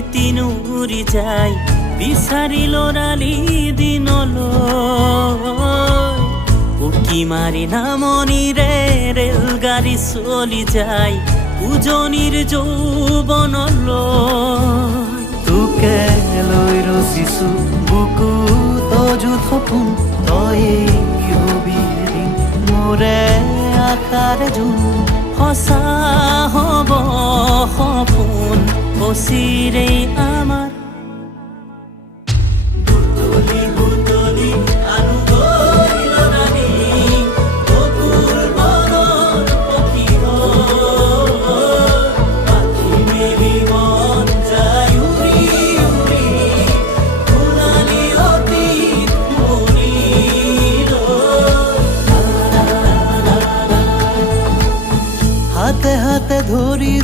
স্মৃতি নুৰি যায় বিচাৰি লৰালি দিনলৈ উকি মাৰি নামনিৰে ৰেলগাড়ী চলি যায় উজনিৰ যৌৱনলৈ তোকে লৈ ৰচিছো বুকুত অযুত সপোন তই হবি এদিন মোৰে আশাৰ জোন সঁচা হ'ব সপোন অচিৰেই আমাৰ বুটলি বুটলি আৰু গৈ লৰালি বকুল বনৰ পখী পাখি মেলি মন যায় উৰি উৰি সোণালী অতীত মৰিলৈ হাতে হাতে ধৰি